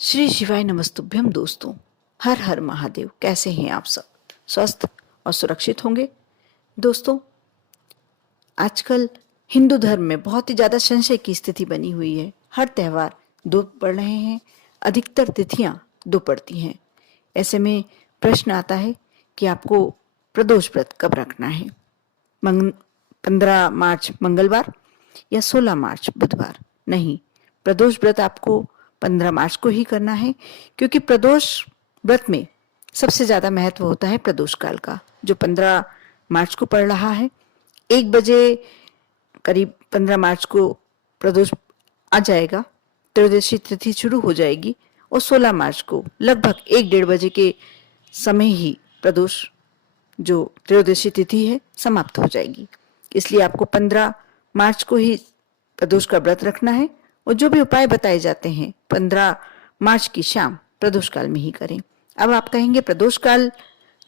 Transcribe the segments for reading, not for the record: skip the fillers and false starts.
श्री शिवाय नमस्तुभ्यम दोस्तों। हर हर महादेव। कैसे हैं आप सब? स्वस्थ और सुरक्षित होंगे। दोस्तों, आजकल हिंदू धर्म में बहुत ही ज्यादा संशय की स्थिति बनी हुई है। हर त्योहार दो पड़ रहे हैं, अधिकतर तिथियां दो पड़ती हैं। ऐसे में प्रश्न आता है कि आपको प्रदोष व्रत कब रखना है? 15 मार्च मंगलवार या 16 मार्च बुधवार? नहीं, प्रदोष व्रत आपको 15 मार्च को ही करना है, क्योंकि प्रदोष व्रत में सबसे ज्यादा महत्व होता है प्रदोष काल का, जो 15 मार्च को पड़ रहा है। 1 बजे करीब 15 मार्च को प्रदोष आ जाएगा, त्रयोदशी तिथि शुरू हो जाएगी और 16 मार्च को लगभग 1-1:30 बजे के समय ही प्रदोष जो त्रयोदशी तिथि है समाप्त हो जाएगी। इसलिए आपको 15 मार्च को ही प्रदोष का व्रत रखना है और जो भी उपाय बताए जाते हैं 15 मार्च की शाम प्रदोष काल में ही करें। अब आप कहेंगे प्रदोष काल,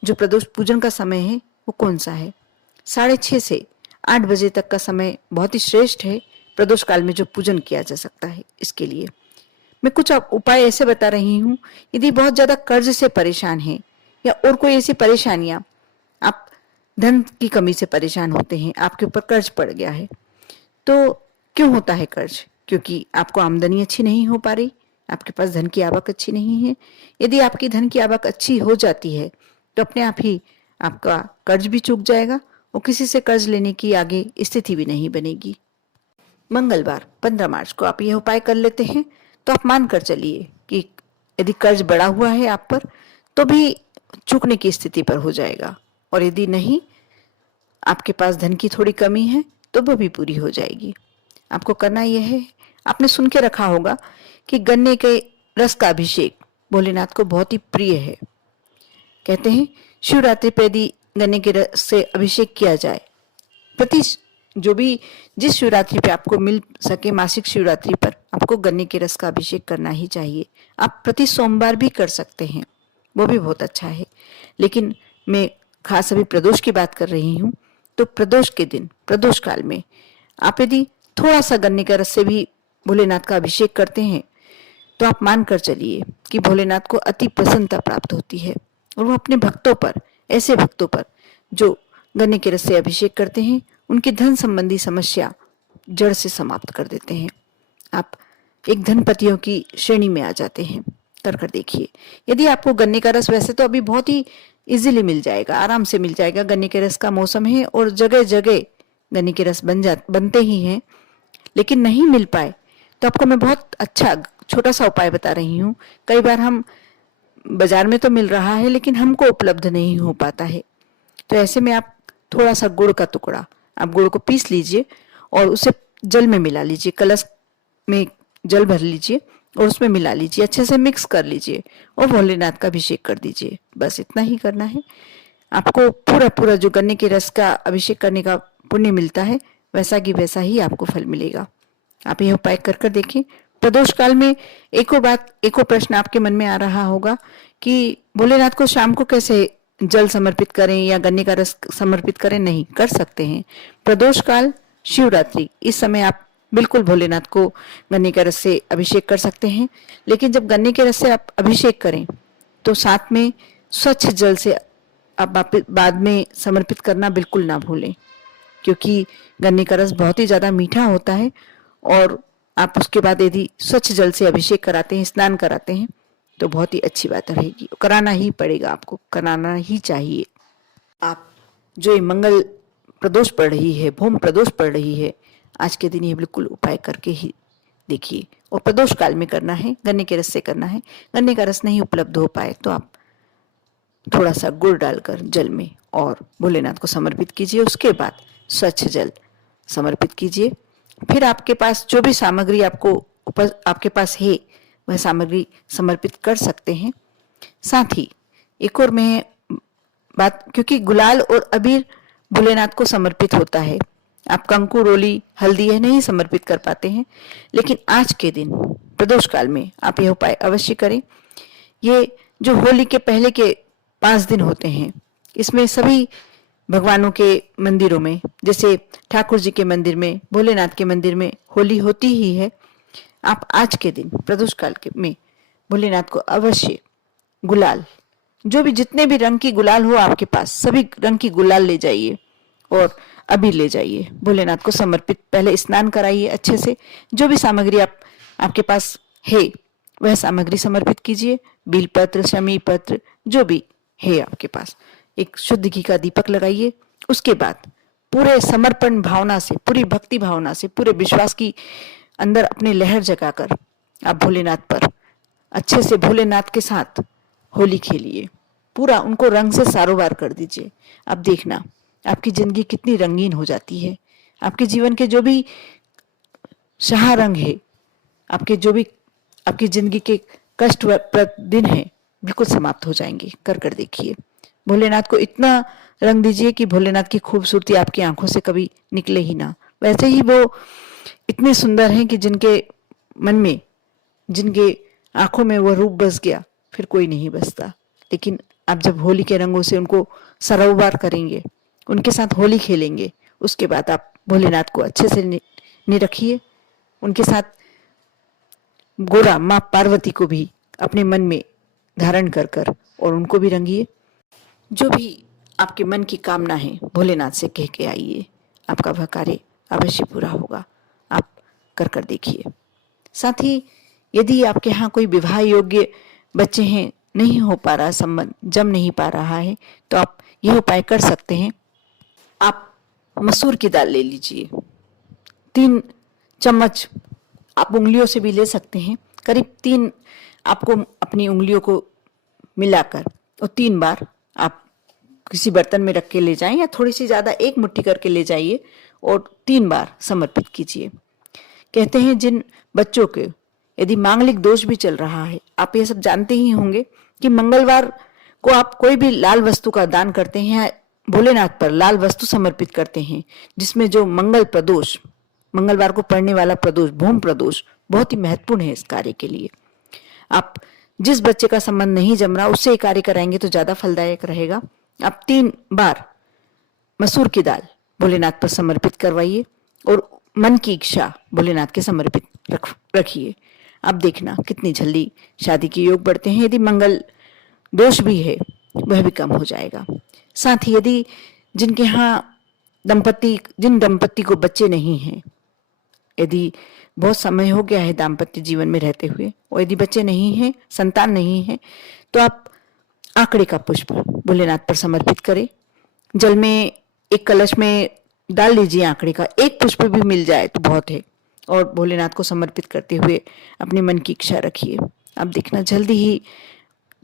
जो प्रदोष पूजन का समय है वो कौन सा है? 6:30 से 8 बजे तक का समय बहुत ही श्रेष्ठ है प्रदोष काल में जो पूजन किया जा सकता है। इसके लिए मैं कुछ उपाय ऐसे बता रही हूँ। यदि बहुत ज्यादा कर्ज से परेशान हैं या और कोई ऐसी परेशानियां, आप धन की कमी से परेशान होते हैं, आपके ऊपर कर्ज पड़ गया है, तो क्यों होता है कर्ज? क्योंकि आपको आमदनी अच्छी नहीं हो पा रही, आपके पास धन की आवक अच्छी नहीं है। यदि आपकी धन की आवक अच्छी हो जाती है तो अपने आप ही आपका कर्ज भी चूक जाएगा और किसी से कर्ज लेने की आगे स्थिति भी नहीं बनेगी। मंगलवार 15 मार्च को आप यह उपाय कर लेते हैं तो आप मान कर चलिए कि यदि कर्ज बढ़ा हुआ है आप पर तो भी चूकने की स्थिति पर हो जाएगा, और यदि नहीं, आपके पास धन की थोड़ी कमी है तो वो भी पूरी हो जाएगी। आपको करना यह है, आपने सुन के रखा होगा कि गन्ने के रस का अभिषेक भोलेनाथ को बहुत ही प्रिय है। कहते हैं शिवरात्रि पर यदि गन्ने के रस से अभिषेक किया जाए, जिस शिवरात्रि पे आपको मिल सके, मासिक शिवरात्रि पर आपको गन्ने के रस का अभिषेक करना ही चाहिए। आप प्रति सोमवार भी कर सकते हैं, वो भी बहुत अच्छा है। लेकिन मैं खास अभी प्रदोष की बात कर रही हूँ, तो प्रदोष के दिन, प्रदोष काल में आप यदि थोड़ा सा गन्ने के रस से भी भोलेनाथ का अभिषेक करते हैं तो आप मान कर चलिए कि भोलेनाथ को अति प्रसन्नता प्राप्त होती है और वो अपने भक्तों पर, ऐसे भक्तों पर जो गन्ने के रस से अभिषेक करते हैं, उनकी धन संबंधी समस्या जड़ से समाप्त कर देते हैं। आप एक धनपतियों की श्रेणी में आ जाते हैं। कर देखिए। यदि आपको गन्ने का रस, वैसे तो अभी बहुत ही इजीली मिल जाएगा, आराम से मिल जाएगा, गन्ने के रस का मौसम है और जगह जगह गन्ने के रस बनते ही हैं, लेकिन नहीं मिल पाए तो आपको मैं बहुत अच्छा छोटा सा उपाय बता रही हूँ। कई बार हम बाजार में तो मिल रहा है लेकिन हमको उपलब्ध नहीं हो पाता है, तो ऐसे में आप थोड़ा सा गुड़ का टुकड़ा, आप गुड़ को पीस लीजिए और उसे जल में मिला लीजिए, कलश में जल भर लीजिए और उसमें मिला लीजिए, अच्छे से मिक्स कर लीजिए और भोलेनाथ का अभिषेक कर दीजिए। बस इतना ही करना है। आपको पूरा पूरा जो गन्ने के रस का अभिषेक करने का पुण्य मिलता है, वैसा की वैसा ही आपको फल मिलेगा। आप यह उपाय कर देखिए। प्रदोष काल में एको प्रश्न आपके मन में आ रहा होगा कि भोलेनाथ को शाम को कैसे जल समर्पित करें या गन्ने का रस समर्पित करें? नहीं, कर सकते हैं। प्रदोष काल, शिवरात्रि, इस समय आप बिल्कुल भोलेनाथ को गन्ने के रस से अभिषेक कर सकते हैं। लेकिन जब गन्ने के रस से आप अभिषेक करें तो साथ में स्वच्छ जल से आप बाद में समर्पित करना बिल्कुल ना भूलें, क्योंकि गन्ने का रस बहुत ही ज्यादा मीठा होता है और आप उसके बाद यदि स्वच्छ जल से अभिषेक कराते हैं, स्नान कराते हैं, तो बहुत ही अच्छी बात रहेगी। कराना ही पड़ेगा, आपको कराना ही चाहिए। आप जो ये मंगल प्रदोष पड़ रही है, भूम प्रदोष पड़ रही है, आज के दिन ये बिल्कुल उपाय करके ही देखिए। और प्रदोष काल में करना है, गन्ने के रस से करना है। गन्ने का रस नहीं उपलब्ध हो पाए तो आप थोड़ा सा गुड़ डालकर जल में और भोलेनाथ को समर्पित कीजिए। उसके बाद स्वच्छ जल समर्पित कीजिए। फिर आपके पास जो भी सामग्री आपके पास है वह सामग्री समर्पित कर सकते हैं। साथ ही एक और मैं बात, क्योंकि गुलाल और अबीर भोलेनाथ को समर्पित होता है, आप कंकु, रोली, हल्दी यह नहीं समर्पित कर पाते हैं, लेकिन आज के दिन प्रदोष काल में आप यह उपाय अवश्य करें। ये जो होली के पहले के 5 दिन होते हैं, इसमें सभी भगवानों के मंदिरों में, जैसे ठाकुर जी के मंदिर में, भोलेनाथ के मंदिर में होली होती ही है। आप आज के दिन प्रदोष काल में भोलेनाथ को अवश्य गुलाल, जो भी जितने भी रंग की गुलाल हो आपके पास, सभी रंग की गुलाल ले जाइए और अबीर ले जाइए, भोलेनाथ को समर्पित पहले स्नान कराइए अच्छे से। जो भी सामग्री आपके पास है वह सामग्री समर्पित कीजिए, बीलपत्र, शमी पत्र, जो भी है आपके पास। एक शुद्ध घी का दीपक लगाइए। उसके बाद पूरे समर्पण भावना से, पूरी भक्ति भावना से, पूरे विश्वास की अंदर अपनी लहर जगाकर आप भोलेनाथ पर अच्छे से भोलेनाथ के साथ होली खेलिए। पूरा उनको रंग से सारोबार कर दीजिए। अब देखना आपकी जिंदगी कितनी रंगीन हो जाती है। आपके जीवन के जो भी शाह रंग है, आपके जो भी आपकी जिंदगी के कष्टप्रद दिन है, बिल्कुल समाप्त हो जाएंगे। कर देखिए। भोलेनाथ को इतना रंग दीजिए कि भोलेनाथ की खूबसूरती आपकी आंखों से कभी निकले ही ना। वैसे ही वो इतने सुंदर हैं कि जिनके मन में, जिनके आंखों में वो रूप बस गया, फिर कोई नहीं बसता। लेकिन आप जब होली के रंगों से उनको सरोबार करेंगे, उनके साथ होली खेलेंगे, उसके बाद आप भोलेनाथ को अच्छे से निरखिए। उनके साथ गोरा माँ पार्वती को भी अपने मन में धारण कर और उनको भी रंगिए। जो भी आपके मन की कामना है भोलेनाथ से कह के आइए, आपका वह कार्य अवश्य पूरा होगा। आप कर देखिए। साथ ही यदि आपके यहाँ कोई विवाह योग्य बच्चे हैं, नहीं हो पा रहा संबंध, जम नहीं पा रहा है, तो आप यह उपाय कर सकते हैं। आप मसूर की दाल ले लीजिए, 3 चम्मच आप उंगलियों से भी ले सकते हैं। करीब 3 आपको अपनी उंगलियों को मिलाकर और 3 बार आप किसी बर्तन में रख के ले जाएं, या थोड़ी सी ज्यादा 1 मुट्ठी करके ले जाइए और 3 बार समर्पित कीजिए। कहते हैं जिन बच्चों के यदि मांगलिक दोष भी चल रहा है, आप ये सब जानते ही होंगे कि मंगलवार को आप कोई भी लाल वस्तु का दान करते हैं, भोलेनाथ पर लाल वस्तु समर्पित करते हैं, जिसमें जो मंगल प्रदोष, मंगलवार को पड़ने वाला प्रदोष, भूम प्रदोष बहुत ही महत्वपूर्ण है इस कार्य के लिए। आप जिस बच्चे का संबंध नहीं जम रहा उससे ये कार्य कराएंगे तो ज्यादा फलदायक रहेगा। आप 3 बार मसूर की दाल भोलेनाथ पर समर्पित करवाइए और मन की इच्छा भोलेनाथ के समर्पित रखिए। आप देखना कितनी जल्दी शादी के योग बढ़ते हैं। यदि मंगल दोष भी है वह भी कम हो जाएगा। साथ ही यदि जिनके यहाँ जिन दंपति को बच्चे नहीं हैं, यदि बहुत समय हो गया है दाम्पत्य जीवन में रहते हुए और यदि बच्चे नहीं हैं, संतान नहीं है, तो आप आंकड़े का पुष्प भोलेनाथ पर समर्पित करें। जल में एक कलश में डाल लीजिए आंकड़े का, 1 पुष्प भी मिल जाए तो बहुत है, और भोलेनाथ को समर्पित करते हुए अपने मन की इच्छा रखिए। आप देखना जल्दी ही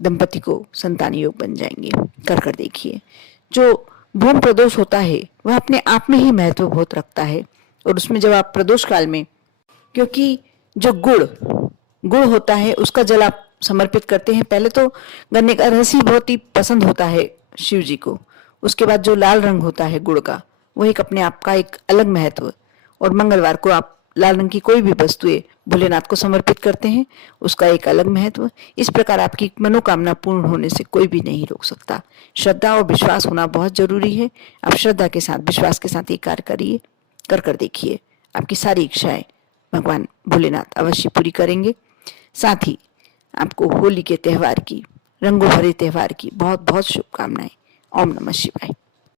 दंपति को संतान योग बन जाएंगे। कर देखिए। जो भूम प्रदोष होता है वह अपने आप में ही महत्व बहुत रखता है, और उसमें जब आप प्रदोष काल में, क्योंकि जो गुड़ होता है उसका जल आप समर्पित करते हैं। पहले तो गन्ने का रस ही बहुत ही पसंद होता है शिव जी को, उसके बाद जो लाल रंग होता है गुड़ का, वो एक अपने आप का एक अलग महत्व। और मंगलवार को आप लाल रंग की कोई भी वस्तुएं भोलेनाथ को समर्पित करते हैं, उसका एक अलग महत्व। इस प्रकार आपकी मनोकामना पूर्ण होने से कोई भी नहीं रोक सकता। श्रद्धा और विश्वास होना बहुत जरूरी है। आप श्रद्धा के साथ, विश्वास के साथ ये कार्य करिए। कर देखिए। आपकी सारी इच्छाएं भगवान भोलेनाथ अवश्य पूरी करेंगे। साथ ही आपको होली के त्योहार की, रंगों भरे त्योहार की बहुत बहुत शुभकामनाएं। ओम नमः शिवाय।